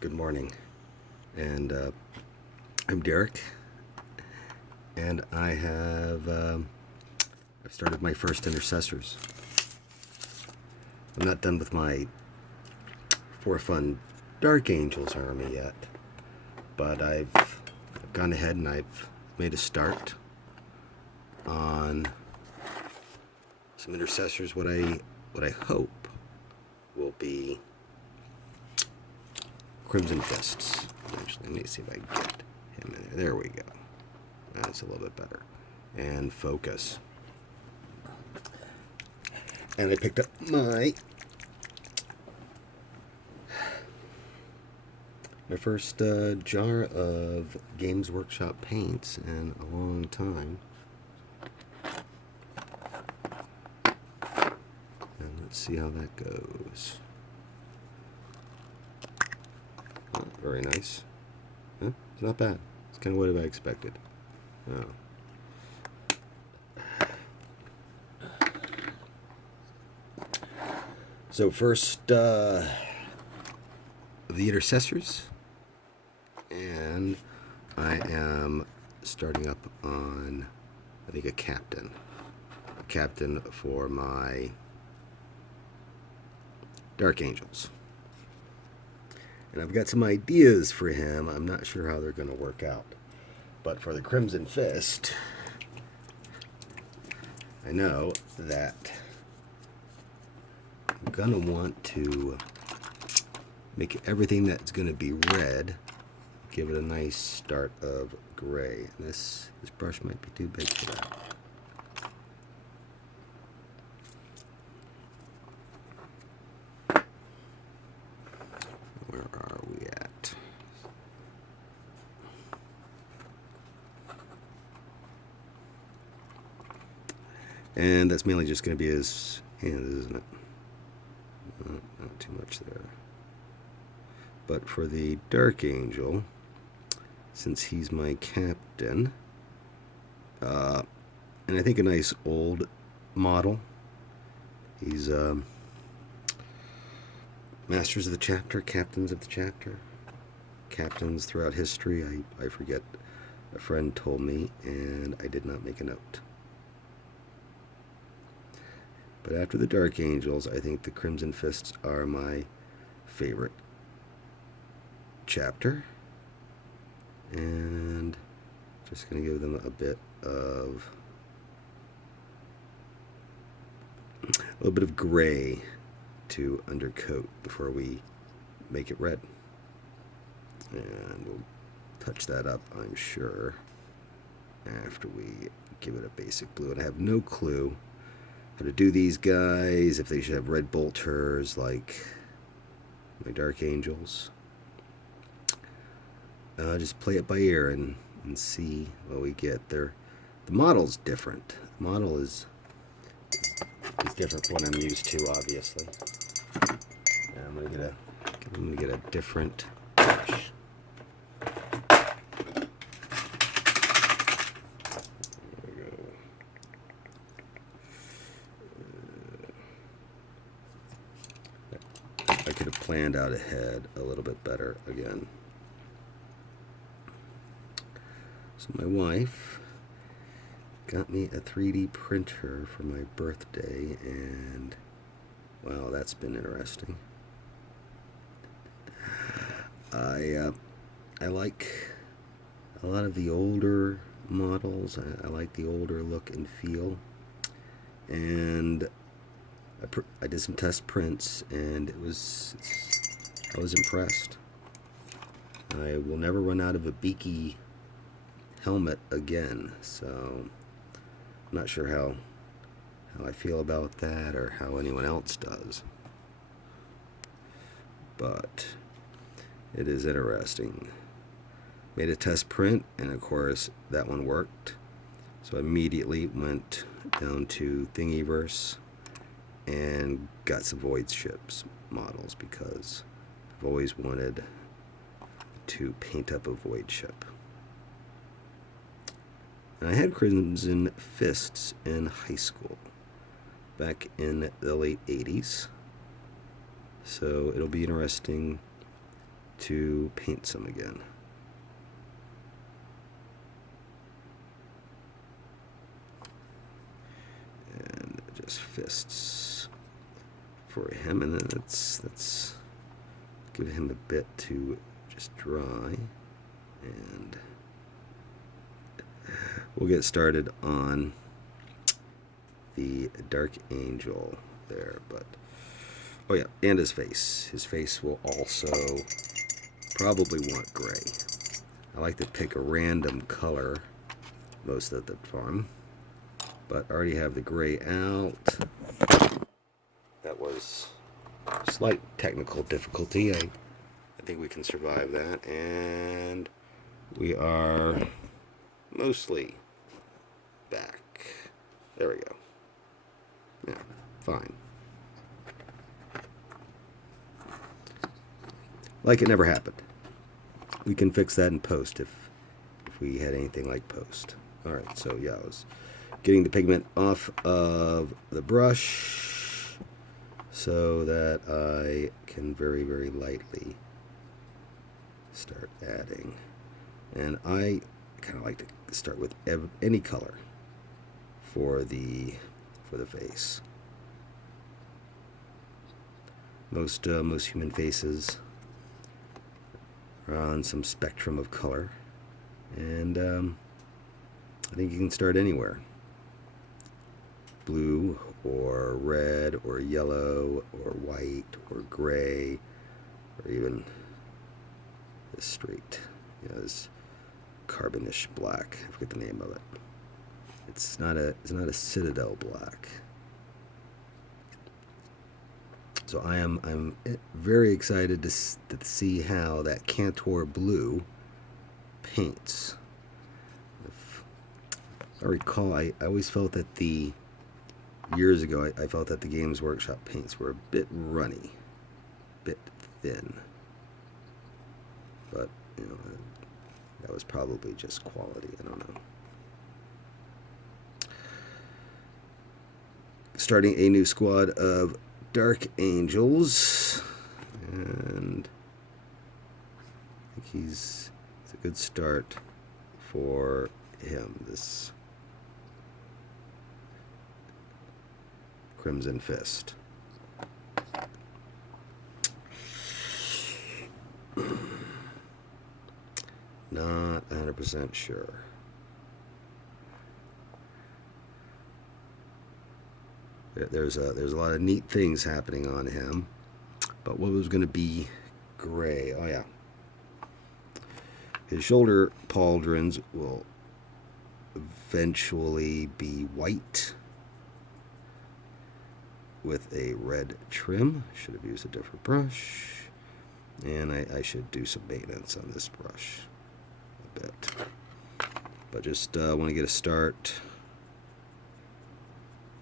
Good morning, and I'm Derrick, and I've started my first intercessors. I'm not done with my For Fun Dark Angels army yet, but I've gone ahead and I've made a start on some intercessors. What I hope will be Crimson Fists. Actually, let me see if I can get him in there. There we go. That's a little bit better. And Focus. And I picked up my first jar of Games Workshop paints in a long time. And let's see how that goes. Oh, very nice. Huh? It's not bad. It's kind of what I expected. Oh. So first, the intercessors, and I am starting up on, I think, a captain for my Dark Angels. And I've got some ideas for him. I'm not sure how they're going to work out. But for the Crimson Fist, I know that I'm going to want to make everything that's going to be red, give it a nice start of gray. And this brush might be too big for that. Where are we at? And that's mainly just going to be his hands, isn't it? Not too much there. But for the Dark Angel, since he's my captain, and I think a nice old model, he's Masters of the Chapter, Captains of the Chapter, Captains throughout history. I forget, a friend told me, and I did not make a note. But after the Dark Angels, I think the Crimson Fists are my favorite chapter. And just going to give them a little bit of gray to undercoat before we make it red. And we'll touch that up, I'm sure, after we give it a basic blue. And I have no clue how to do these guys, if they should have red bolters like my Dark Angels. Just play it by ear and see what we get. The model's different. The model is different from what I'm used to, obviously. And I'm gonna get a different brush. I could have planned out ahead a little bit better again. So my wife got me a 3D printer for my birthday, and wow, that's been interesting. I like a lot of the older models. I like the older look and feel, and I did some test prints, and I was impressed. I will never run out of a beaky helmet again, so I'm not sure how I feel about that or how anyone else does. But it is interesting. Made a test print, and of course that one worked. So I immediately went down to Thingiverse and got some Void Ships models because I've always wanted to paint up a Void Ship. And I had Crimson Fists in high school back in the late 80s. So it'll be interesting to paint some again. And just fists for him, and then let's give him a bit to just dry, and we'll get started on the Dark Angel there. But oh yeah, and his face. His face will also probably want gray. I like to pick a random color most of the time, but I already have the gray out. That was slight technical difficulty. I think we can survive that, and we are mostly back. There we go. Yeah, fine. Like it never happened. We can fix that in post if we had anything like post. Alright, so yeah, I was getting the pigment off of the brush so that I can very, very lightly start adding. And I kind of like to start with any color for the face. Most human faces are on some spectrum of color, and I think you can start anywhere. Blue or red or yellow or white or gray, or even this straight, this carbonish black. I forget the name of it. It's not a citadel black. So I'm very excited to see how that Kantor Blue paints. If I recall, I always felt that years ago, I felt that the Games Workshop paints were a bit runny, a bit thin. But, that was probably just quality, I don't know. Starting a new squad of Dark Angels, and I think it's a good start for him, this Crimson Fist. Not 100% sure. There's a lot of neat things happening on him, but what was going to be gray? Oh yeah, his shoulder pauldrons will eventually be white with a red trim. Should have used a different brush, and I should do some maintenance on this brush a bit. But just want to get a start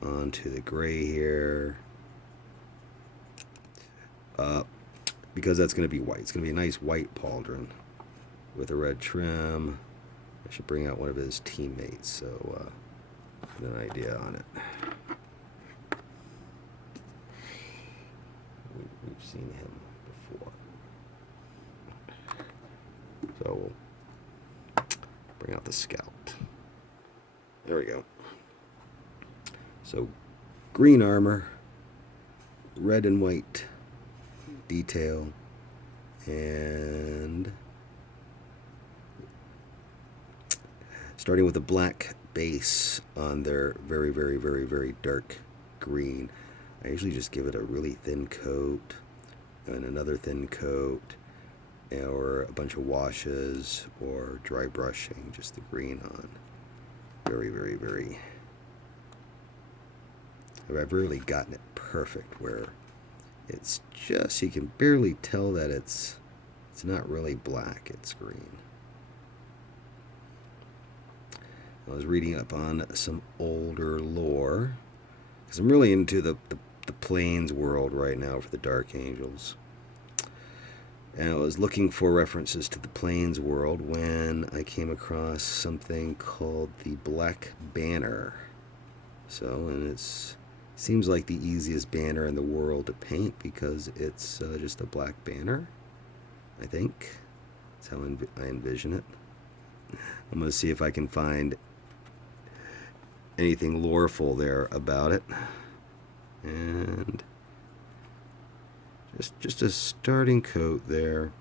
onto the gray here, because that's going to be white. It's going to be a nice white pauldron with a red trim. I should bring out one of his teammates so get an idea on it. We've seen him before, so we'll bring out the scout. There we go. So, green armor, red and white detail, and starting with a black base on their very, very, very, very dark green. I usually just give it a really thin coat and another thin coat, or a bunch of washes, or dry brushing, just the green on. Very, very, very... I've really gotten it perfect where it's just, you can barely tell that it's not really black, it's green. I was reading up on some older lore, because I'm really into the Plains world right now for the Dark Angels. And I was looking for references to the Plains world when I came across something called the Black Banner. And it's seems like the easiest banner in the world to paint because it's just a black banner. I think. That's how I envision it. I'm going to see if I can find anything loreful there about it. And just a starting coat there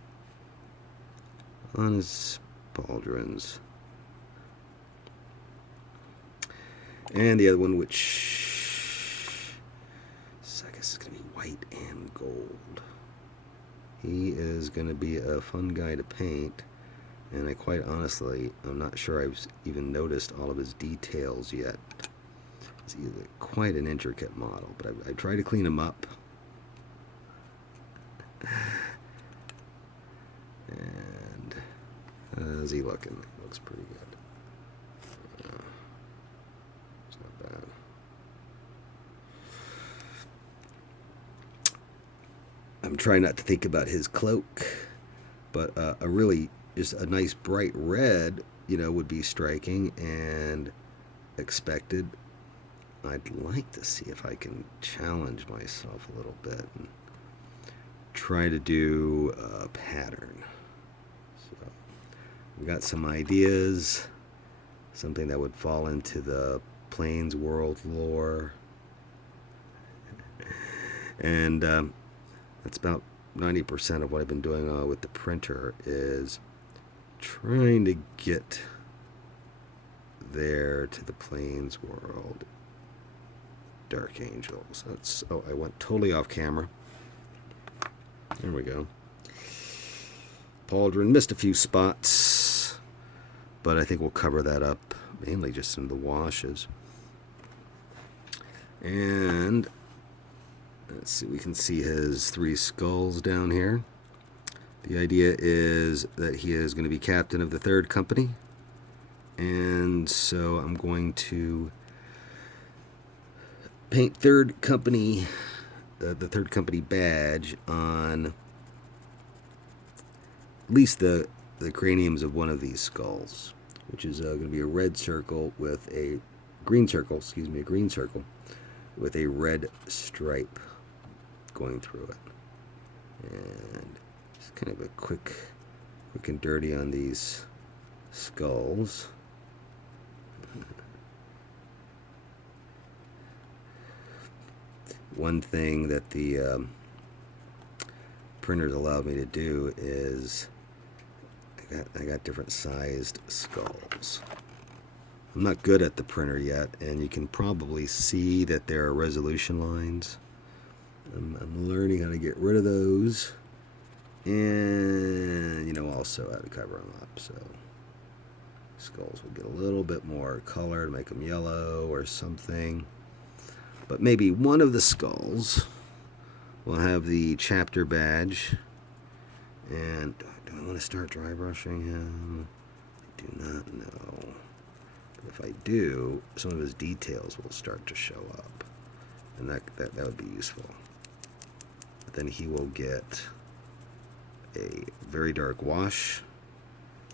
on his pauldrons. And the other one, which I guess is going to be white and gold. He is going to be a fun guy to paint. And I quite honestly, I'm not sure I've even noticed all of his details yet. He's quite an intricate model, but I try to clean him up. And how's he looking? Looks pretty good. It's not bad. I'm trying not to think about his cloak, but a really just a nice bright red, would be striking and expected. I'd like to see if I can challenge myself a little bit and try to do a pattern. So we got some ideas, something that would fall into the Plains world lore, and that's about 90% of what I've been doing with the printer is trying to get there to the Plains world. Dark Angels. I went totally off camera. There we go. Pauldron missed a few spots, but I think we'll cover that up mainly just in the washes. And let's see, we can see his 3 skulls down here. The idea is that he is going to be captain of the 3rd company, and so I'm going to paint 3rd company, the 3rd company badge on at least the craniums of one of these skulls, which is going to be a red circle with a green circle, with a red stripe going through it. And just kind of a quick and dirty on these skulls. One thing that the printers allowed me to do is I got different sized skulls. I'm not good at the printer yet, and you can probably see that there are resolution lines. I'm learning how to get rid of those, and also how to cover them up. So skulls will get a little bit more color to make them yellow or something. But maybe one of the skulls will have the chapter badge. And do I want to start dry brushing him? I do not know. But if I do, some of his details will start to show up. And that would be useful. But then he will get a very dark wash.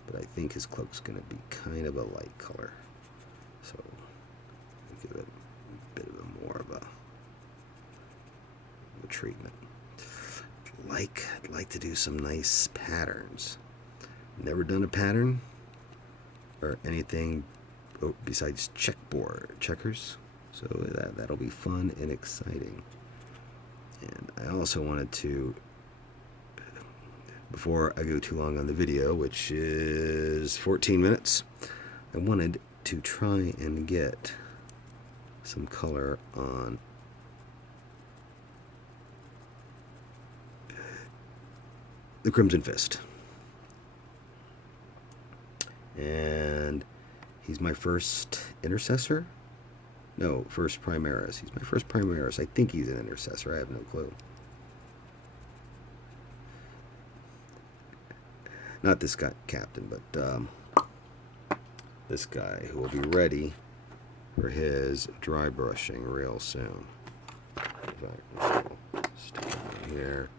But I think his cloak's going to be kind of a light color. So I'll give it a bit of more of a treatment. I'd like to do some nice patterns. Never done a pattern or anything besides checkers. So that'll be fun and exciting. And I also wanted to, before I go too long on the video, which is 14 minutes, I wanted to try and get some color on the Crimson Fist. And he's my first intercessor? No, first Primaris. He's my first Primaris. I think he's an intercessor. I have no clue. Not this guy, captain, but this guy who will be ready for his dry brushing real soon. In fact, we'll stick him in here.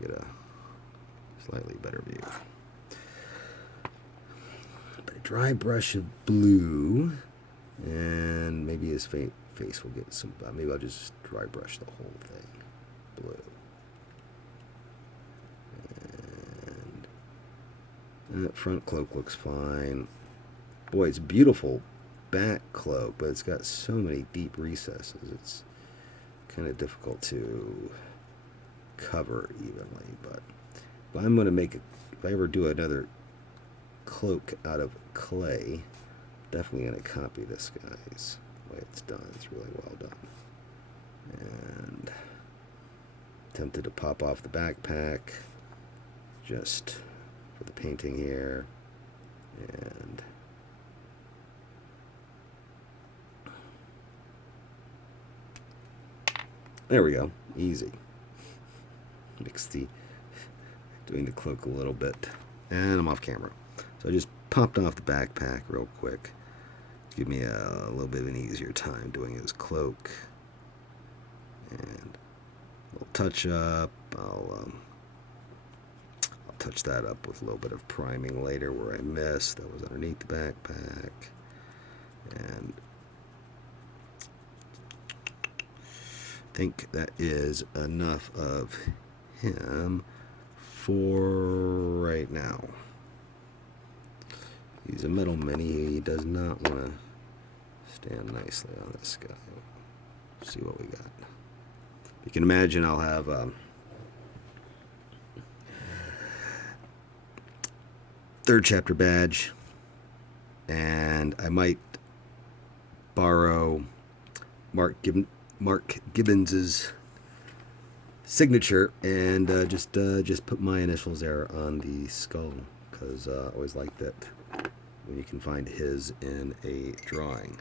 Get a slightly better view. But a dry brush of blue, and maybe his face will get some. Maybe I'll just dry brush the whole thing blue. That front cloak looks fine. Boy, it's a beautiful back cloak, but it's got so many deep recesses. It's kind of difficult to cover evenly. But if I'm going to make it, if I ever do another cloak out of clay, definitely going to copy this guy's way it's done. It's really well done. And attempted to pop off the backpack just for the painting here. And there we go. Easy. Doing the cloak a little bit. And I'm off camera. So I just popped off the backpack real quick. Give me a little bit of an easier time doing his cloak. And a little touch up. I'll touch that up with a little bit of priming later where I missed. That was underneath the backpack. And I think that is enough of him for right now. He's a metal mini. He does not want to stand nicely on this guy. Let's see what we got. You can imagine I'll have third chapter badge, and I might borrow Mark Gibbons's signature and just put my initials there on the skull, because I always like that when you can find his in a drawing,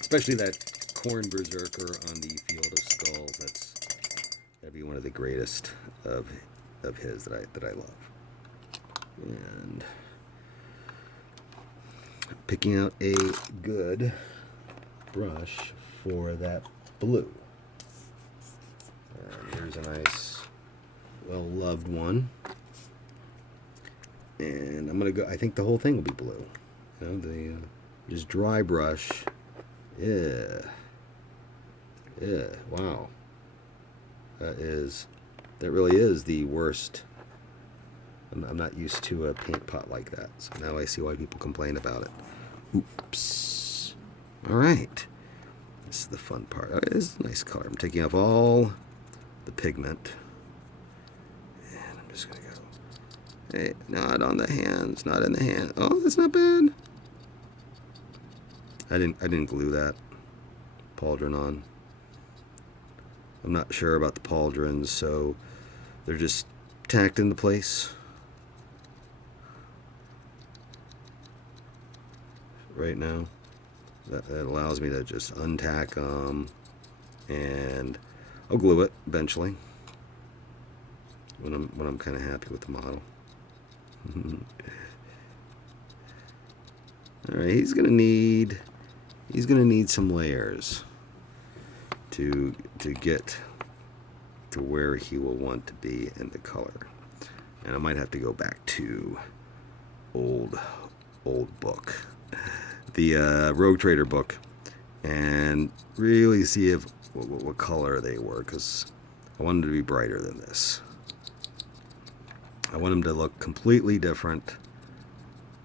especially that Corn Berserker on the Field of Skulls. That's gotta be one of the greatest of his that I love. And picking out a good brush for that blue. And here's a nice, well-loved one. And I'm gonna go. I think the whole thing will be blue. You know, the just dry brush. Yeah. Wow. That really is the worst. I'm not used to a paint pot like that, so now I see why people complain about it. Oops. All right. This is the fun part. Oh, this is a nice color. I'm taking off all the pigment, and I'm just gonna go. Hey, not on the hands, not in the hand. Oh, that's not bad. I didn't glue that pauldron on. I'm not sure about the pauldrons, so they're just tacked into place right now. That allows me to just untack them, and I'll glue it eventually when I'm kind of happy with the model. All right, he's gonna need some layers to get to where he will want to be in the color, and I might have to go back to old book, the Rogue Trader book, and really see what color they were, because I want them to be brighter than this. I want them to look completely different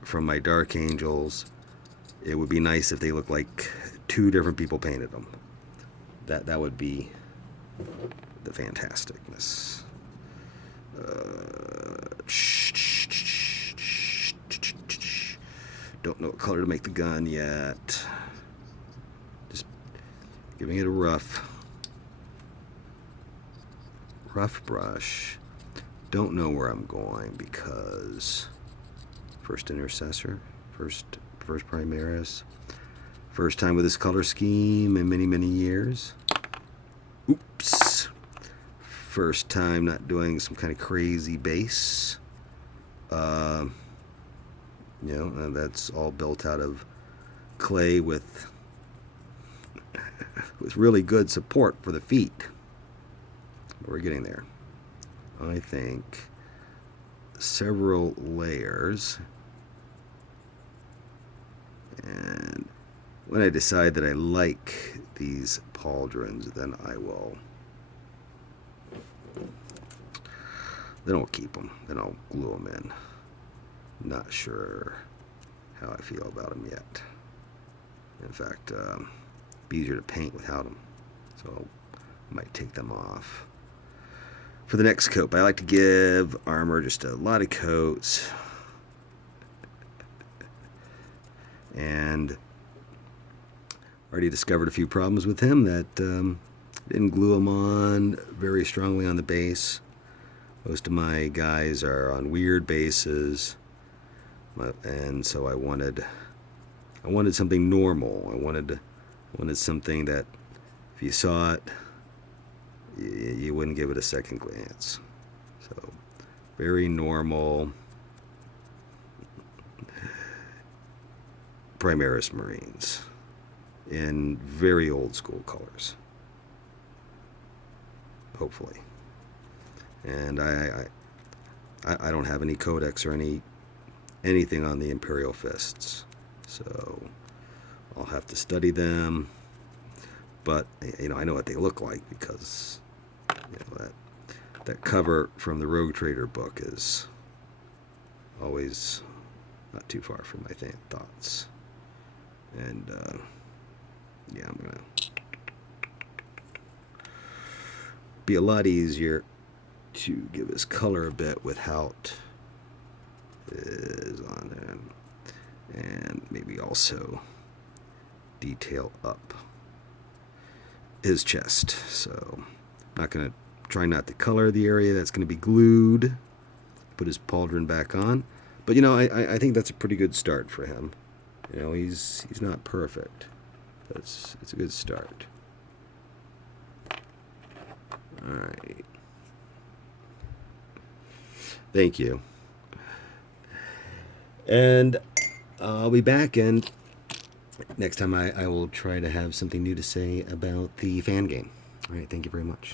from my Dark Angels. It would be nice if they looked like two different people painted them. That would be the fantasticness. Don't know what color to make the gun yet. Just giving it a rough brush. Don't know where I'm going, because first Intercessor, first Primaris, first time with this color scheme in many years. Oops. First time not doing some kind of crazy base. That's all built out of clay with really good support for the feet. But we're getting there. I think several layers, and when I decide that I like these pauldrons, then I will then I'll keep them. Then I'll glue them in. Not sure how I feel about them yet. In fact, it'd be easier to paint without them. So I might take them off. For the next coat, I like to give Armor just a lot of coats. And already discovered a few problems with him that didn't glue him on very strongly on the base. Most of my guys are on weird bases, and so I wanted something normal. I wanted something that if you saw it, you wouldn't give it a second glance. So very normal Primaris Marines in very old school colors, hopefully. And I don't have any codex or anything on the Imperial Fists, so I'll have to study them. But I know what they look like because that cover from the Rogue Trader book is always not too far from my thoughts. And yeah, I'm gonna be a lot easier to give his color a bit without is on him, and maybe also detail up his chest. So not gonna try not to color the area that's gonna be glued. Put his pauldron back on, but I think that's a pretty good start for him. He's not perfect, but it's a good start. All right. Thank you. And I'll be back, and next time I will try to have something new to say about the fan game. All right, thank you very much.